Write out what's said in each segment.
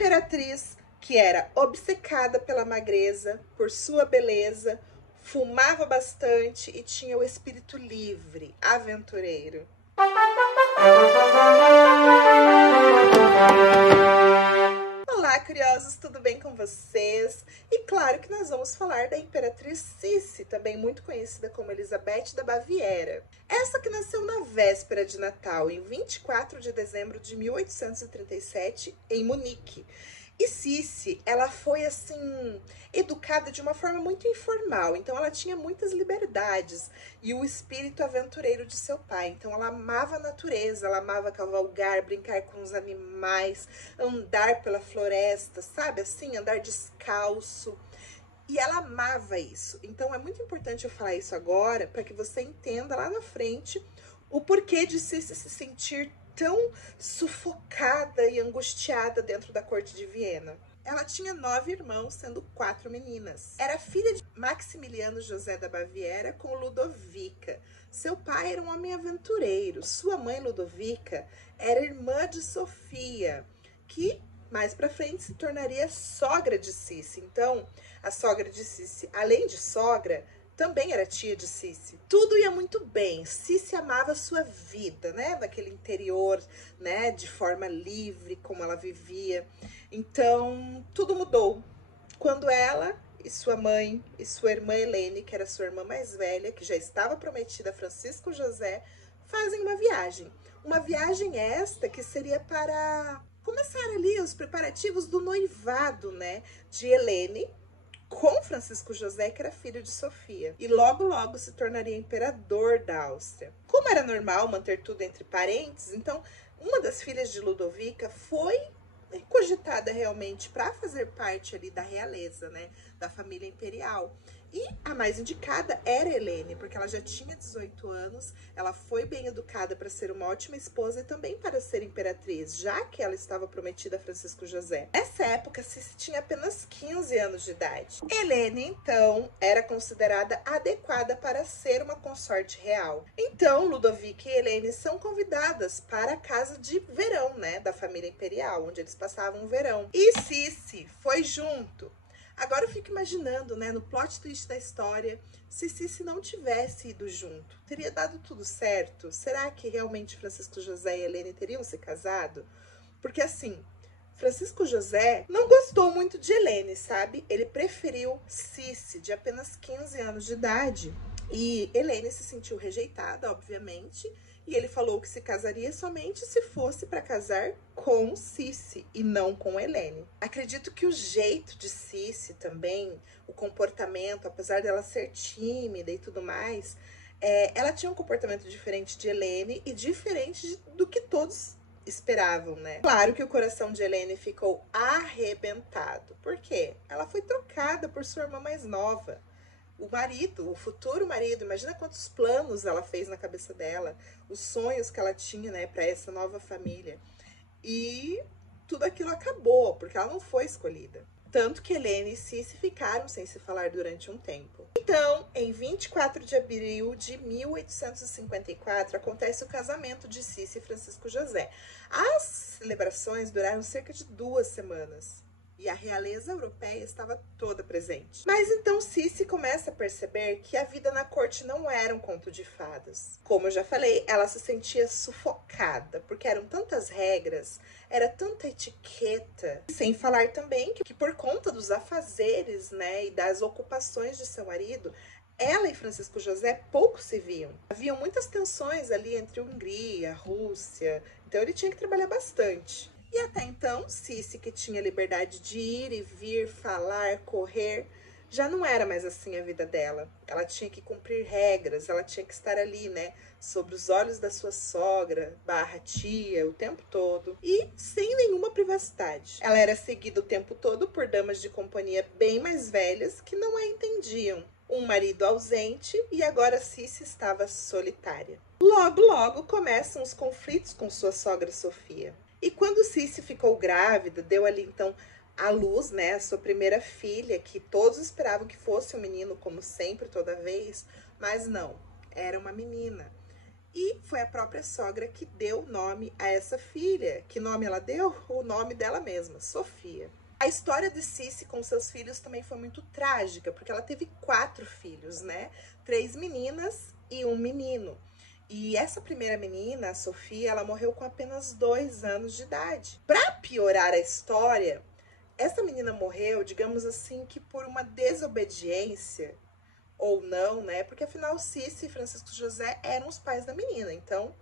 imperatriz que era obcecada pela magreza, por sua beleza, fumava bastante e tinha o espírito livre, aventureiro. Olá, curiosos, tudo bem com vocês? E claro que nós vamos falar da Imperatriz Sissi, também muito conhecida como Elizabeth da Baviera. Essa que nasceu na véspera de Natal, em 24 de dezembro de 1837, em Munique. E Sissi, ela foi assim, educada de uma forma muito informal, então ela tinha muitas liberdades e o espírito aventureiro de seu pai. Então ela amava a natureza, ela amava cavalgar, brincar com os animais, andar pela floresta, sabe assim, andar descalço. E ela amava isso. Então é muito importante eu falar isso agora para que você entenda lá na frente o porquê de Sissi se sentir tão sufocada e angustiada dentro da corte de Viena. Ela tinha 9 irmãos, sendo 4 meninas. Era filha de Maximiliano José da Baviera com Ludovica. Seu pai era um homem aventureiro. Sua mãe, Ludovica, era irmã de Sofia, que mais pra frente se tornaria sogra de Sissi. Então, a sogra de Sissi, além de sogra, também era tia de Sissi. Tudo ia muito bem. Sissi amava a sua vida, né? Naquele interior, né? De forma livre, como ela vivia. Então, tudo mudou quando ela e sua mãe e sua irmã Helene, que era sua irmã mais velha, que já estava prometida a Francisco José, fazem uma viagem. Uma viagem esta que seria para começar ali os preparativos do noivado, né? De Helene com Francisco José, que era filho de Sofia, e logo logo se tornaria imperador da Áustria. Como era normal manter tudo entre parentes, então uma das filhas de Ludovica foi cogitada realmente para fazer parte ali da realeza, né, da família imperial. E a mais indicada era Helene, porque ela já tinha 18 anos, ela foi bem educada para ser uma ótima esposa e também para ser imperatriz, já que ela estava prometida a Francisco José. Nessa época, Sissi tinha apenas 15 anos de idade. Helene, então, era considerada adequada para ser uma consorte real. Então, Ludovica e Helene são convidadas para a casa de verão, né, da família imperial, onde eles passavam o verão. E Sissi foi junto. Agora eu fico imaginando, né, no plot twist da história, se Sissi não tivesse ido junto, teria dado tudo certo? Será que realmente Francisco José e Helene teriam se casado? Porque assim, Francisco José não gostou muito de Helene, sabe? Ele preferiu Sissi, de apenas 15 anos de idade. E Helene se sentiu rejeitada, obviamente, e ele falou que se casaria somente se fosse para casar com Sissi e não com Helene. Acredito que o jeito de Sissi também, o comportamento, apesar dela ser tímida e tudo mais, ela tinha um comportamento diferente de Helene e diferente do que todos esperavam, né? Claro que o coração de Helene ficou arrebentado. Por quê? Ela foi trocada por sua irmã mais nova. O marido, o futuro marido, imagina quantos planos ela fez na cabeça dela, os sonhos que ela tinha, né, para essa nova família. E tudo aquilo acabou, porque ela não foi escolhida. Tanto que Helene e Sissi ficaram sem se falar durante um tempo. Então, em 24 de abril de 1854, acontece o casamento de Sissi e Francisco José. As celebrações duraram cerca de 2 semanas. E a realeza europeia estava toda presente. Mas então Sissi começa a perceber que a vida na corte não era um conto de fadas. Como eu já falei, ela se sentia sufocada, porque eram tantas regras, era tanta etiqueta. Sem falar também que por conta dos afazeres, né, e das ocupações de seu marido, ela e Francisco José pouco se viam. Haviam muitas tensões ali entre Hungria, Rússia, então ele tinha que trabalhar bastante. E até então, Sissi, que tinha liberdade de ir e vir, falar, correr, já não era mais assim a vida dela. Ela tinha que cumprir regras, ela tinha que estar ali, né, sob os olhos da sua sogra, barra tia, o tempo todo, e sem nenhuma privacidade. Ela era seguida o tempo todo por damas de companhia bem mais velhas que não a entendiam. Um marido ausente e agora Sissi estava solitária. Logo, logo começam os conflitos com sua sogra Sofia. E quando Sissi ficou grávida, deu ali então à luz, né, a sua primeira filha, que todos esperavam que fosse um menino, como sempre, toda vez, mas não, era uma menina. E foi a própria sogra que deu nome a essa filha. Que nome ela deu? O nome dela mesma, Sofia. A história de Cici com seus filhos também foi muito trágica, porque ela teve 4 filhos, né? 3 meninas e um menino. E essa primeira menina, a Sofia, ela morreu com apenas 2 anos de idade. Para piorar a história, essa menina morreu, digamos assim, que por uma desobediência ou não, né? Porque afinal Cici e Francisco José eram os pais da menina, então.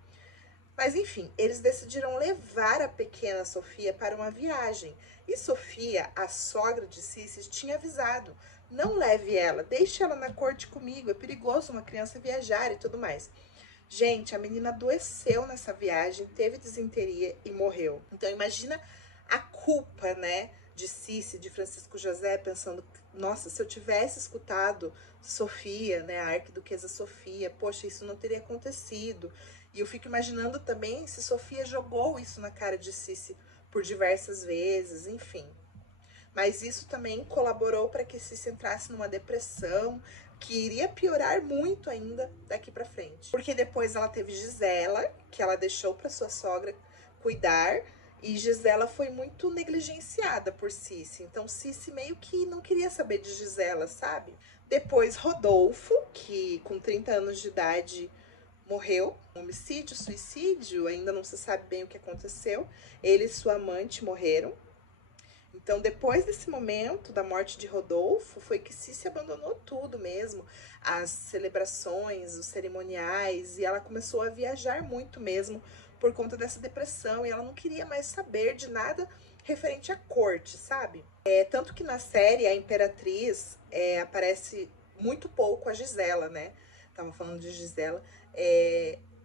Mas enfim, eles decidiram levar a pequena Sofia para uma viagem. E Sofia, a sogra de Cici, tinha avisado: não leve ela, deixe ela na corte comigo, é perigoso uma criança viajar e tudo mais. Gente, a menina adoeceu nessa viagem, teve disenteria e morreu. Então imagina a culpa, né, de Cici, de Francisco José, pensando: nossa, se eu tivesse escutado Sofia, né, a arquiduquesa Sofia, poxa, isso não teria acontecido. E eu fico imaginando também se Sofia jogou isso na cara de Cici por diversas vezes, enfim. Mas isso também colaborou para que Cici entrasse numa depressão, que iria piorar muito ainda daqui para frente. Porque depois ela teve Gisela, que ela deixou para sua sogra cuidar, e Gisela foi muito negligenciada por Cici. Então Cici meio que não queria saber de Gisela, sabe? Depois Rodolfo, que com 30 anos de idade morreu, homicídio, suicídio, ainda não se sabe bem o que aconteceu. Ele e sua amante morreram. Então, depois desse momento da morte de Rodolfo, foi que Cici abandonou tudo mesmo, as celebrações, os cerimoniais, e ela começou a viajar muito mesmo por conta dessa depressão, e ela não queria mais saber de nada referente à corte, sabe? Tanto que na série a Imperatriz aparece muito pouco a Gisela, né? Tava falando de Gisela.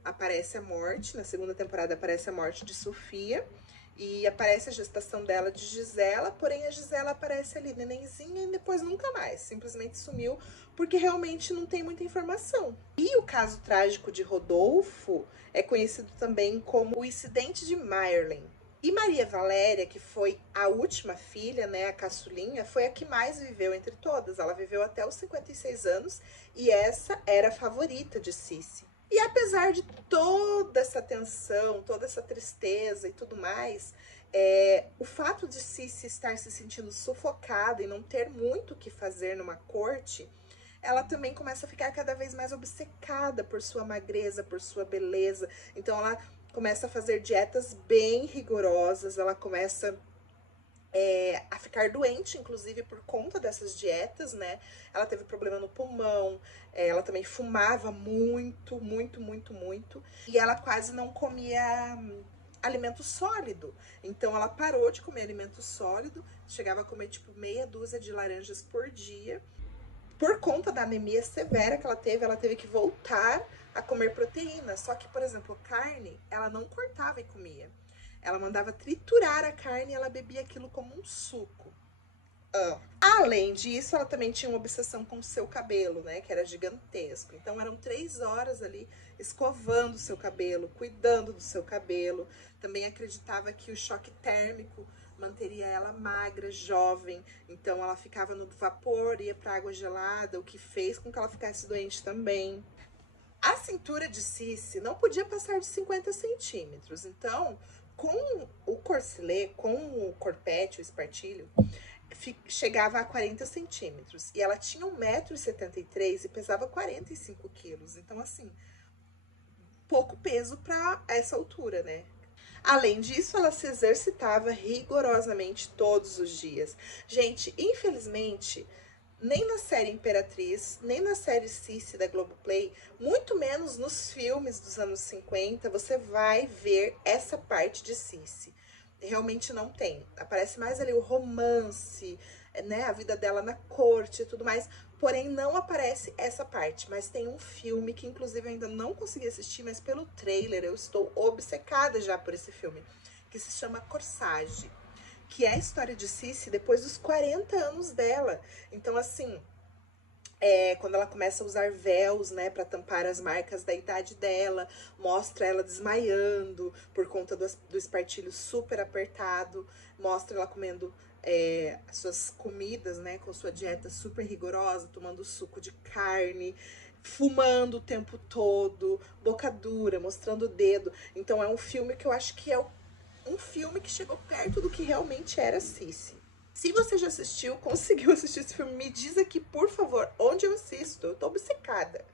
Aparece a morte, na segunda temporada aparece a morte de Sofia, e aparece a gestação dela de Gisela, porém a Gisela aparece ali nenenzinha e depois nunca mais, simplesmente sumiu, porque realmente não tem muita informação. E o caso trágico de Rodolfo é conhecido também como o incidente de Mayerling. E Maria Valéria, que foi a última filha, né, a caçulinha, foi a que mais viveu entre todas. Ela viveu até os 56 anos e essa era a favorita de Cici. E apesar de toda essa tensão, toda essa tristeza e tudo mais, o fato de Cici estar se sentindo sufocada e não ter muito o que fazer numa corte, ela também começa a ficar cada vez mais obcecada por sua magreza, por sua beleza. Então ela começa a fazer dietas bem rigorosas, ela começa a ficar doente, inclusive por conta dessas dietas, né? Ela teve problema no pulmão, ela também fumava muito, muito, muito, muito, e ela quase não comia alimento sólido. Então ela parou de comer alimento sólido, chegava a comer tipo meia dúzia de laranjas por dia. Por conta da anemia severa que ela teve que voltar a comer proteína. Só que, por exemplo, carne, ela não cortava e comia. Ela mandava triturar a carne e ela bebia aquilo como um suco. Além disso, ela também tinha uma obsessão com o seu cabelo, né? Que era gigantesco. Então, eram 3 horas ali escovando o seu cabelo, cuidando do seu cabelo. Também acreditava que o choque térmico manteria ela magra, jovem. Então, ela ficava no vapor, ia para água gelada, o que fez com que ela ficasse doente também. A cintura de Cici não podia passar de 50 centímetros. Então, com o corselet, com o corpete, o espartilho, chegava a 40 centímetros. E ela tinha 1,73 m e pesava 45 quilos. Então, assim, pouco peso para essa altura, né? Além disso, ela se exercitava rigorosamente todos os dias. Gente, infelizmente, nem na série Imperatriz, nem na série Cici da Globoplay, muito menos nos filmes dos anos 50, você vai ver essa parte de Cici. Realmente não tem. Aparece mais ali o romance, né, a vida dela na corte e tudo mais. Porém, não aparece essa parte. Mas tem um filme que, inclusive, eu ainda não consegui assistir, mas pelo trailer eu estou obcecada já por esse filme, que se chama Corsage, que é a história de Cici depois dos 40 anos dela. Então, assim, quando ela começa a usar véus, né, para tampar as marcas da idade dela, mostra ela desmaiando por conta do espartilho super apertado, mostra ela comendo as suas comidas, né, com sua dieta super rigorosa, tomando suco de carne. fumando o tempo todo, boca dura, mostrando o dedo. Então é um filme que eu acho que é um filme que chegou perto do que realmente era Sissi. Se você já assistiu, conseguiu assistir esse filme, me diz aqui, por favor, onde eu assisto. Eu tô obcecada.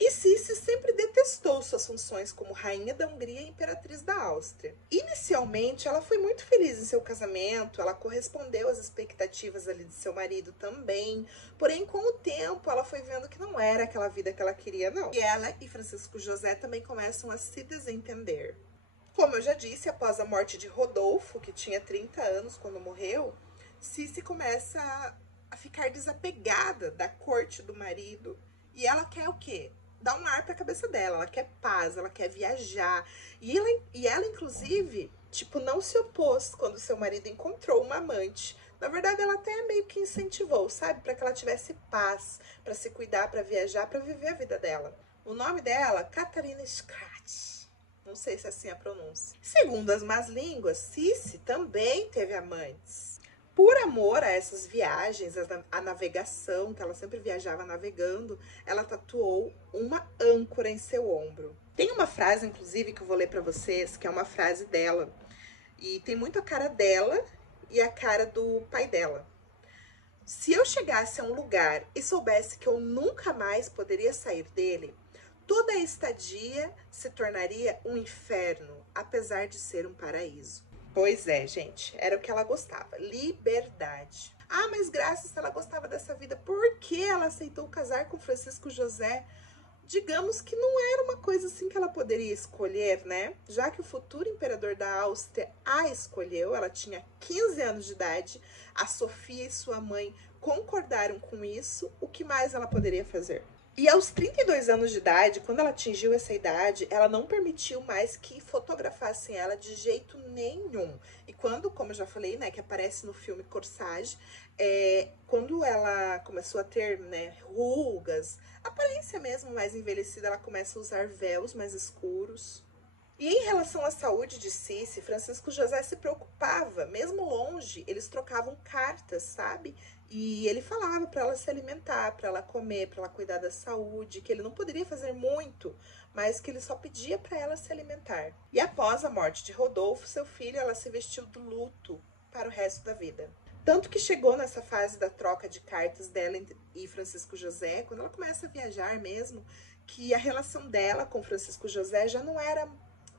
E Sissi sempre detestou suas funções como rainha da Hungria e imperatriz da Áustria. Inicialmente, ela foi muito feliz em seu casamento, ela correspondeu às expectativas ali de seu marido também, porém, com o tempo, ela foi vendo que não era aquela vida que ela queria, não. E ela e Francisco José também começam a se desentender. Como eu já disse, após a morte de Rodolfo, que tinha 30 anos quando morreu, Sissi começa a ficar desapegada da corte do marido. E ela quer o quê? Dar um ar pra cabeça dela. Ela quer paz, ela quer viajar. E ela inclusive, tipo, não se opôs quando seu marido encontrou uma amante. Na verdade, ela até meio que incentivou, sabe? Para que ela tivesse paz, para se cuidar, para viajar, para viver a vida dela. O nome dela, Catarina Scratch. Não sei se é assim a pronúncia. Segundo as más línguas, Sissi também teve amantes. Por amor a essas viagens, a navegação, que ela sempre viajava navegando, ela tatuou uma âncora em seu ombro. Tem uma frase, inclusive, que eu vou ler para vocês, que é uma frase dela. E tem muito a cara dela e a cara do pai dela. Se eu chegasse a um lugar e soubesse que eu nunca mais poderia sair dele, toda a estadia se tornaria um inferno, apesar de ser um paraíso. Pois é, gente, era o que ela gostava, liberdade. Ah, mas Graça, se ela gostava dessa vida, por que ela aceitou casar com Francisco José? Digamos que não era uma coisa assim que ela poderia escolher, né? Já que o futuro imperador da Áustria a escolheu, ela tinha 15 anos de idade, a Sofia e sua mãe concordaram com isso, o que mais ela poderia fazer? E aos 32 anos de idade, quando ela atingiu essa idade, ela não permitiu mais que fotografassem ela de jeito nenhum. E quando, como eu já falei, né, que aparece no filme Corsage, quando ela começou a ter, né, rugas, aparência mesmo mais envelhecida, ela começa a usar véus mais escuros. E em relação à saúde de Sissi, Francisco José se preocupava, mesmo longe, eles trocavam cartas, sabe? E ele falava para ela se alimentar, para ela comer, para ela cuidar da saúde, que ele não poderia fazer muito, mas que ele só pedia para ela se alimentar. E após a morte de Rodolfo, seu filho, ela se vestiu do luto para o resto da vida. Tanto que chegou nessa fase da troca de cartas dela e Francisco José, quando ela começa a viajar mesmo, que a relação dela com Francisco José já não era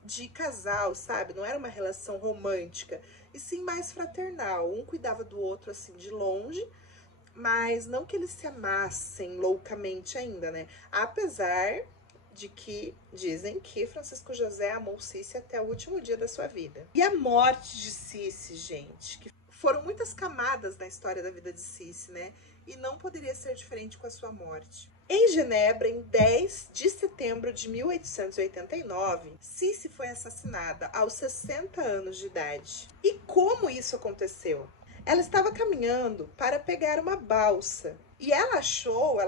de casal, sabe? Não era uma relação romântica, e sim mais fraternal. Um cuidava do outro assim de longe, mas não que eles se amassem loucamente ainda, né? Apesar de que dizem que Francisco José amou Sissi até o último dia da sua vida. E a morte de Sissi, gente, que foram muitas camadas na história da vida de Sissi, né? E não poderia ser diferente com a sua morte. Em Genebra, em 10 de setembro de 1889, Sissi foi assassinada aos 60 anos de idade. E como isso aconteceu? Ela estava caminhando para pegar uma balsa e ela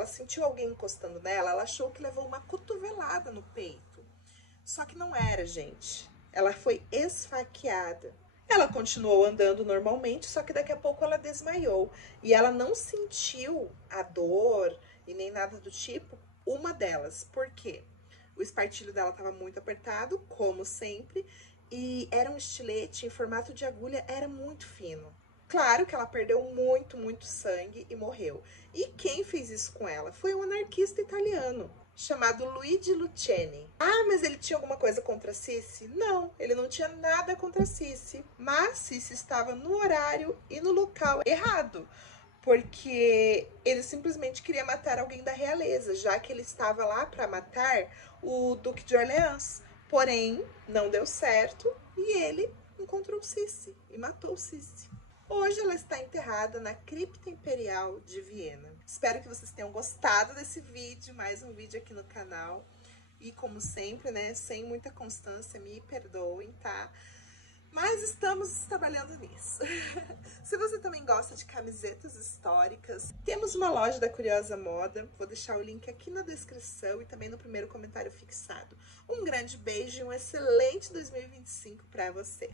sentiu alguém encostando nela, ela achou que levou uma cotovelada no peito. Só que não era, gente. Ela foi esfaqueada. Ela continuou andando normalmente, só que daqui a pouco ela desmaiou. E ela não sentiu a dor e nem nada do tipo, uma delas. Por quê? O espartilho dela estava muito apertado, como sempre, e era um estilete em formato de agulha, era muito fino. Claro que ela perdeu muito sangue e morreu. E quem fez isso com ela? Foi um anarquista italiano, chamado Luigi Lucchini. Ah, mas ele tinha alguma coisa contra Sissi? Não, ele não tinha nada contra Sissi. Mas Sissi estava no horário e no local errado, porque ele simplesmente queria matar alguém da realeza, já que ele estava lá para matar o Duque de Orleans. Porém, não deu certo e ele encontrou Sissi e matou Sissi. Hoje ela está enterrada na Cripta Imperial de Viena. Espero que vocês tenham gostado desse vídeo, mais um vídeo aqui no canal. E como sempre, né, sem muita constância, me perdoem, tá? Mas estamos trabalhando nisso. Se você também gosta de camisetas históricas, temos uma loja da Curiosa Moda. Vou deixar o link aqui na descrição e também no primeiro comentário fixado. Um grande beijo e um excelente 2025 para você.